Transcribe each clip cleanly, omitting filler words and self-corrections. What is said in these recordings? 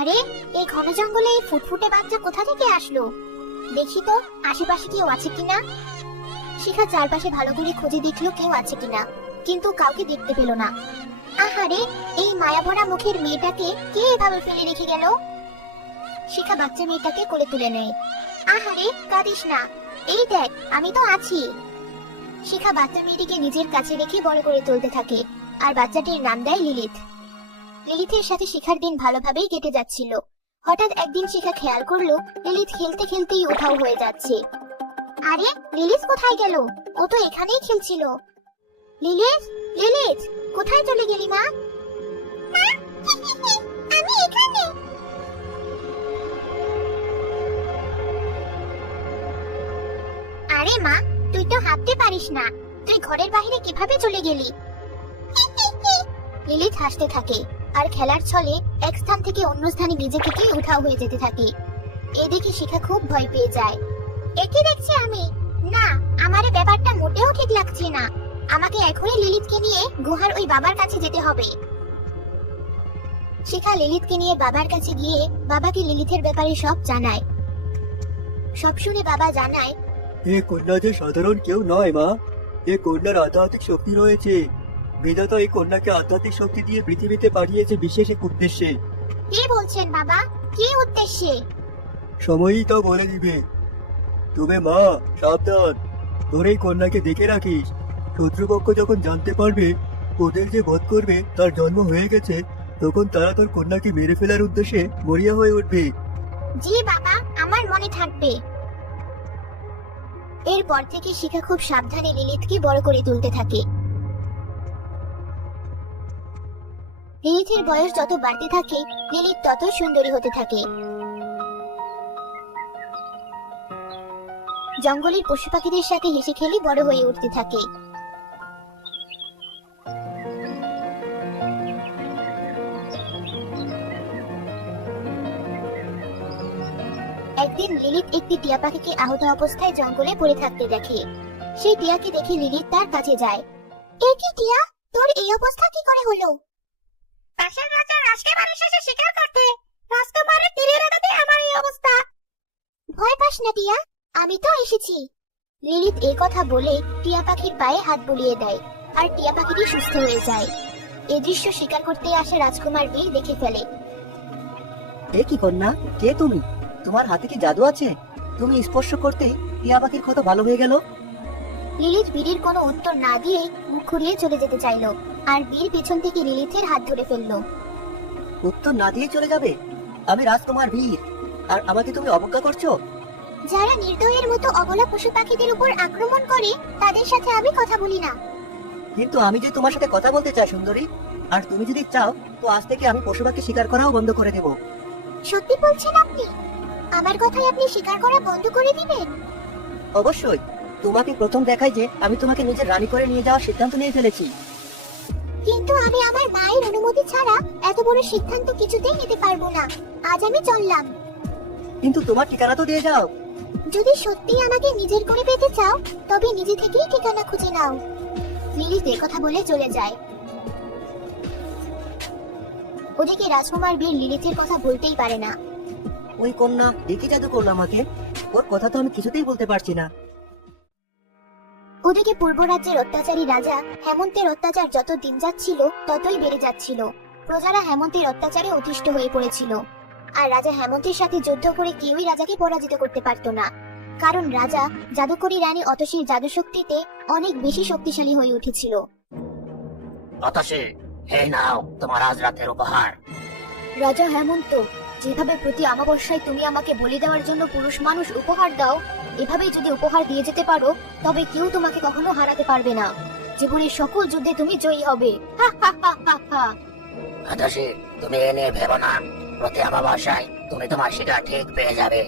আরে, এই ঘন জঙ্গলে এই ফুটফুটে বাচ্চা কোথা থেকে আসলো? দেখি তো আশেপাশে কেউ আছে কিনা। শিখা চারপাশে ভালো করে খুঁজে দেখলো কেউ আছে কিনা, কিন্তু কাউকে দেখতে পেল না। আহারে, এই মায়াভরা মুখের মেয়েটাকে কে এভাবে ফেলে রেখে গেল? শিখা বাচ্চা মেয়েটাকে কোলে তুলে নেয়। আহারে, কাঁদিস না, এই দেখ আমি তো আছি। শিখা বাচ্চা মেয়েটিকে নিজের কাছে রেখে বড় করে তুলতে থাকে, আর বাচ্চাটির নাম দেয় লিলিথ। লিলিথের সাথে শিখার দিন ভালোভাবেই কেটে যাচ্ছিল। হঠাৎ একদিন শিখা খেয়াল করলো লিলিথ খেলতে খেলতেই উধাও হয়ে যাচ্ছে। আরে, লিলিথ কোথায় গেল? ও তো এখানেই খেলছিল। লিলিথ, লিলিথ, কোথায় চলে গেলি মা? আমি এখানে। আরে মা, তুই তো হাঁটতে পারিস না, তুই ঘরের বাইরে কিভাবে চলে গেলি? লিলিথ হাসতে থাকে আর খেলার ছলে এক স্থান থেকে অন্য স্থানে নিজে থেকেই উধাও হয়ে যেতে থাকে। এ দেখে শিখা খুব ভয় পেয়ে যায়। একই দেখছি আমি। না, আমার এই ব্যাপারটা মোটেও ঠিক লাগছে না। আমাকে এখনই লিলিথকে নিয়ে গুহার ওই বাবার কাছে যেতে হবে। শিখা লিলিথকে নিয়ে বাবার কাছে গিয়ে বাবাকে লিলিথের ব্যাপারে সব জানায়। সব শুনে বাবা জানায়, এ কন্যা যে সাধারণ কেউ নয় মা, এ কন্যার আধ্যাত্মিক শক্তি রয়েছে। বিধাতা এই কন্যাকে আধ্যাত্মিক শক্তি দিয়ে পৃথিবীতে পাঠিয়েছে বিশেষ এক উদ্দেশ্যে। কি বলছেন বাবা? কি উদ্দেশ্যে? সময়ই তা বলে দিবে। তবে মা, সাবধান, তোর এই কন্যাকে দেখে রাখিস। শত্রুপক্ষ যখন জানতে পারবে ওদের যে বধ করবে তার জন্ম হয়ে গেছে, তখন তারা তোর কন্যাকে মেরে ফেলার উদ্দেশ্যে মরিয়া হয়ে উঠবে। জি বাবা, আমার মনে থাকবে। এরপর থেকে শিখা খুব সাবধানে লিলিথকে বড় করে তুলতে থাকে। লিলিথের বয়স যত বাড়তে থাকে লিলিথ তত সুন্দরী হতে থাকে। জঙ্গলের পশু পাখিদের সাথে হেসে খেলে বড় হয়ে উঠতে থাকে। একদিন লিলিথ একটি টিয়া পাখিকে আহত অবস্থায় জঙ্গলে পড়ে থাকতে দেখে। সেই টিয়াকে দেখে লিলিথ তার কাছে যায়। এ কি টিয়া, তোর এই অবস্থা কি করে হলো? পাশের রাজা রাজকুমার এসেছে শিকার করতে, রাজকুমারের তীরের আঘাতে আমার এই অবস্থা। ভয় পাস না টিয়া, আমি তো এসেছি। লিলিথ এই কথা বলে টিয়া পাখির পায়ে হাত বুলিয়ে দেয়, আর টিয়া পাখিটি সুস্থ হয়ে যায়। এই দৃশ্য শিকার করতে আসে রাজকুমার বীর দেখে ফেলে। এ কি কন্যা, কে তুমি? তোমার হাতে কি জাদু আছে? তুমি স্পর্শ করতে টিয়া পাখির কত ভালো হয়ে গেল। লিলিথ বীরের কোনো উত্তর না দিয়ে মুখ ঘুরিয়ে চলে যেতে চাইল, আর বীর পেছন থেকে লিলিথের হাত ধরে ফেললো। উত্তর না দিয়ে চলে যাবে? আমি রাজকুমার বীর, আর আমাকে তুমি অবজ্ঞা করছো? যারা নির্দয়ের মতো অবলা পশু পাখিদের উপর আক্রমণ করে তাদের সাথে আমি কথা বলি না। কিন্তু আমি যে তোমার সাথে কথা বলতে চাই সুন্দরী, আর তুমি যদি চাও তো আজ থেকে আমি পশু পাখি শিকার করাও বন্ধ করে দেব। সত্যি বলছেন আপনি? আমার কথাই আপনি স্বীকার করা বন্ধ করে দিবেন? অবশ্যই। তোমাকে প্রথম দেখাই যে আমি তোমাকে নিজের রানী করে নিয়ে যাওয়ার সিদ্ধান্ত নিয়ে ফেলেছি। কিন্তু আমি আমার মায়ের অনুমতি ছাড়া এত বড় সিদ্ধান্ত কিছুতেই নিতে পারবো না। আজ আমি চললাম। কিন্তু তোমার ঠিকানা তো দিয়ে যাও। যদি সত্যি আমাকে নিজের করে পেতে চাও তবে নিজে থেকেই ঠিকানা খুঁজে নাও। লিলিথ এই কথা বলে চলে যায়। ওদিকে রাজকুমার বীর লিলিথের কথা বলতেই পারে না। ওই কন্যা একই জাদু করলো আমাকে, ওর কথা তো আমি কিছুতেই বলতে পারছি না। ওদিকে পূর্ব রাজ্যের অত্যাচারী রাজা হেমন্তের অত্যাচার যত দিন যাচ্ছিল ততই বেড়ে যাচ্ছিল। প্রজারা হেমন্তের অত্যাচারে অতিষ্ঠ হয়ে পড়েছিল, আর রাজা হেমন্তের সাথে যুদ্ধ করে কেউই রাজাকে পরাজিত করতে পারত না, কারণ রাজা জাদুকরী রানী অতসীর জাদুশক্তিতে অনেক বেশি শক্তিশালী হয়ে উঠেছিল। অতসী, হে নাও তোমার আজ রাতের উপহার। রাজা হেমন্ত, যেভাবে প্রতি অমাবস্যায় তুমি আমাকে বলি দেওয়ার জন্য পুরুষ মানুষ উপহার দাও, এভাবেই যদি উপহার দিয়ে যেতে পারো তবে কেউ তোমাকে কখনো হারাতে পারবে না। জীবনের সকল যুদ্ধে তুমি জয়ী হবে। অতসী, তুমি এ নিয়ে ভেবো না, প্রতি অমাবস্যায় তুমি তোমার শিকার ঠিক পেয়ে যাবে।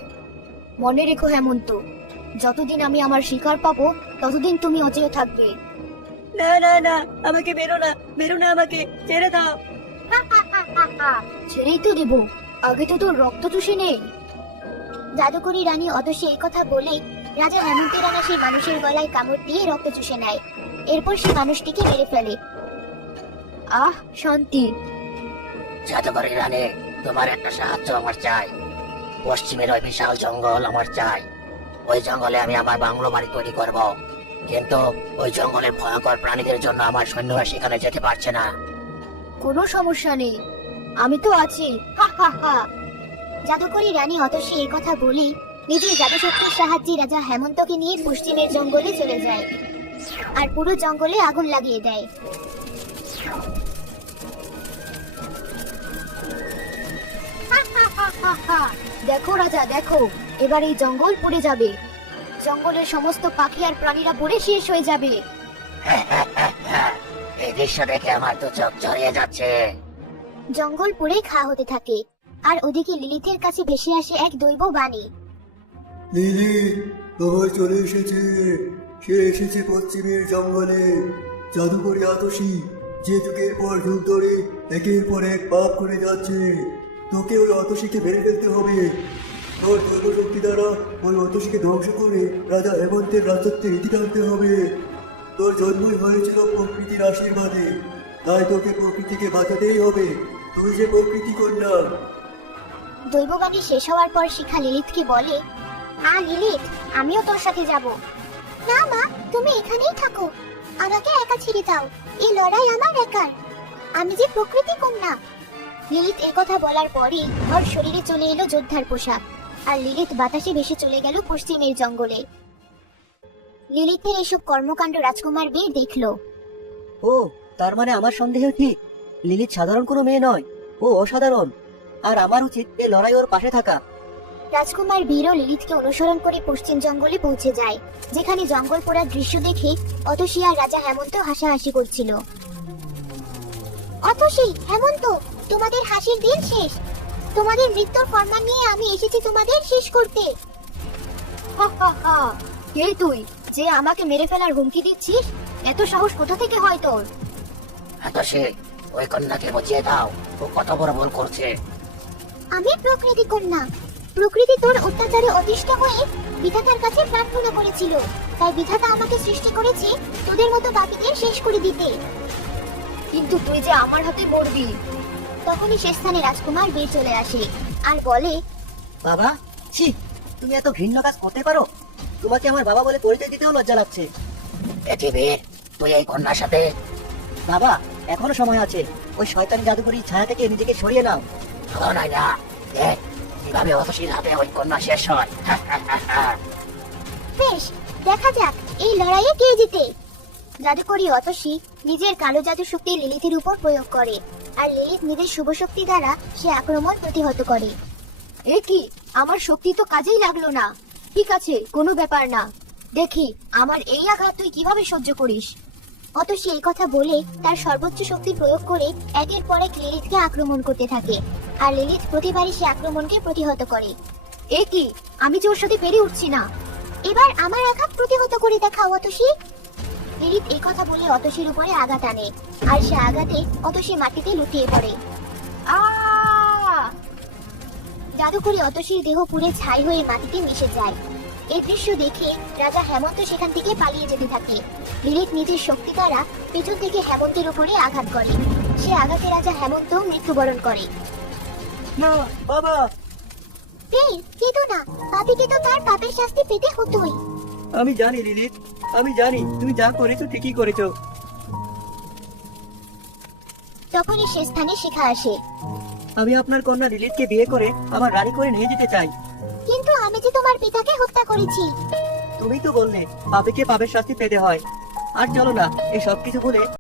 মনে রেখো হেমন্ত, যতদিন আমি আমার শিকার পাবো ততদিন তুমি অজেয় থাকবে। না না না, আমাকে বেরো না, বেরো না, আমাকে ছেড়ে দাও। ছেড়েই তো দেব, আগে তো তোর রক্ত চুষে নেই। জাদুকরী রানী অতসী এই কথা বলে রাজা হেমন্তের রানা সেই মানুষের গলায় কামড় দিয়ে রক্ত চুষে নেয়। এরপর সেই মানুষটিকে মেরে ফেলে। আহ, শান্তি। জাদুকরী রানী, তোমার একটা সাহায্য আমার চাই। পশ্চিমের ওই বিশাল জঙ্গল আমার চাই। ওই জঙ্গলে আমি আমার বাংলো বাড়ি তৈরি করব, কিন্তু ওই জঙ্গলের ভয়ঙ্কর প্রাণীদের জন্য আমার সৈন্যরা সেখানে যেতে পারছে না। কোনো সমস্যা নেই, আমি তো আছি। হা হা হা। জাদুকরী রানী অতসী এই কথা বলে নিজের জাদুশক্তির সাহায্যে রাজা হেমন্তকে নিয়ে পশ্চিমের জঙ্গলে চলে যায় আর পুরো জঙ্গলে আগুন লাগিয়ে দেয়। হা হা হা হা হা। দেখো রাজা, দেখো, এবার এই জঙ্গল পুড়ে যাবে। জঙ্গলের সমস্ত পাখি আর প্রাণীরা পুড়ে শেষ হয়ে যাবে। এই দৃশ্য দেখে আমার তো চোখ জড়িয়ে যাচ্ছে। জঙ্গল পুড়ে খাওয়া হতে থাকে আর ওদিকে লিলিথের কাছে ভেসে আসে এক দৈব বাণী। লিলি, তোমার চলে এসেছে। সে এসেছে পশ্চিমের জঙ্গলে। জাদুকরী আতসী যে যুগের পর যুগ ধরে একের পর এক পাপ করে যাচ্ছে। তোকে ওই অতসীকে মেরে ফেলতে হবে। তোর দৈব শক্তি দ্বারা ওই অতসীকে ধ্বংস করে রাজা হেমন্তের রাজত্বে ইতি টানতে হবে। তোর জন্মই হয়েছিল প্রকৃতির আশীর্বাদে, তাই তোকে প্রকৃতিকে বাঁচাতেই হবে। তুই যে প্রকৃতি কন্যা। দৈববাণী শেষ হওয়ার পর শিখা লিলিথকে বলে, মা লিলিথ, আমিও তোর সাথে যাব। না মা, তুমি এখানেই থাকো, আমাকে একা ছেড়ে দাও। এই লড়াই আমার একার, আমি যে প্রকৃতি কন্যা। লিলিথ এই কথা বলার পরই ওর শরীরে চলে এলো যোদ্ধার পোশাক আর লিলিথ বাতাসে ভেসে চলে গেল পশ্চিমের জঙ্গলে। লিলিথের এসব কর্মকাণ্ড রাজকুমার বীর দেখলো। ও, তার মানে আমার সন্দেহ ঠিক। লিলিত সাধারণ কোনো মেয়ে নয়, ও অসাধারণ। আর আমার উচিত এই লড়াই ওর পাশে থাকা। রাজকুমার বীরও লিলিথকে অনুসরণ করে পশ্চিম জঙ্গলে পৌঁছে যায়, যেখানে জঙ্গল পোড়ার দৃশ্য দেখে অতসী আর রাজা হেমন্ত হাসাহাসি করছিল। অতসী, হেমন্ত, তোমাদের হাসির দিন শেষ। তোমাদের মৃত্যুর ফরমান নিয়ে আমি এসেছি তোমাদের শেষ করতে। হা হা হা। কে তুই যে আমাকে মেরে ফেলার হুমকি দিচ্ছিস? এত সাহস কোথা থেকে হয় তোর? আতসী, ওই কন্যাকে বুঝিয়ে দাও, ও কত বড় ভুল করছে। আমি প্রকৃতি কন্যা। প্রকৃতি তোর অত্যাচারে অতিষ্ঠ হয়ে বিধাতার কাছে প্রার্থনা করেছিল, তাই বিধাতা আমাকে সৃষ্টি করেছে তোদের মতো বাকিদের শেষ করে দিতে। কিন্তু তুই যে আমার হাতে মরবি। তখনই সে স্থানে রাজকুমার বীর চলে আসে আর বলে, বাবা, ছি, তুমি এত ঘৃণ্য কাজ করতে পারো? তোমাকে আমার বাবা বলে পরিচয় দিতেও লজ্জা লাগছে। পৃথিবীর, তুই এই কন্যার সাথে। বাবা, এখনো সময় আছে। ওই শয়তানি জাদুকরীর ছায়া থেকে নিজেকে সরিয়ে নাও। শোনাই না, দেখ কিভাবে অতসীর হাতে ওই কন্যা শেষ হয়। বেশ, দেখা যাক এই লড়াইয়ে কে জিতে। জাদুকরী অতসী নিজের কালো জাদু শক্তি লিলিথের উপর প্রয়োগ করে আর লিলিথ নিজের শুভ শক্তি দ্বারা সে আক্রমণ প্রতিহত করে। এ কি, আমার শক্তি তো কাজেই লাগলো না। ঠিক আছে, কোনো ব্যাপার না, দেখি আমার এই আঘাত তুই কিভাবে সহ্য করিস। অতসী এই কথা বলে তার সর্বোচ্চ শক্তি প্রয়োগ করে একের পর এক লিলিথকে আক্রমণ করতে থাকে আর লিলিথ প্রতিবারই সে আক্রমণকে প্রতিহত করে। এ কি, আমি যে ওর সাথে পেরে উঠছি না। এবার আমার আঘাত প্রতিহত করে দেখাও অতসী। লিলিথ এই কথা বলে অতসীর উপরে আঘাত আনে আর সে আঘাতে অতসী মাটিতে লুটিয়ে পড়ে। জাদুকরী অতসীর দেহ পুড়ে ছাই হয়ে মাটিতে মিশে যায়। এই দৃশ্য দেখে রাজা হেমন্ত সেখান থেকে পালিয়ে যেতে থাকে। লিলিথ নিজের শক্তি দ্বারা পেছন থেকে হেমন্তের উপরে আঘাত করে। সে আঘাতে রাজা হেমন্ত মৃত্যুবরণ করে। না বাবা। কেঁদো না, পাপীকে তো তার পাপের শাস্তি পেতে হতোই। আমি জানি লিলিত, আমি জানি তুমি যা করেছো ঠিকই করেছো। তখনই সে স্থানে শিখা আসে। আমি আপনার কন্যা লিলিতকে বিয়ে করে আমার রানী করে নিয়ে যেতে চাই। কিন্তু আমি যে তোমার পিতাকে হত্যা করেছি। তুমি তো বললে পাপীকে পাপের শাস্তি পেতে হয়। আর চলো না, এই সবকিছু বলে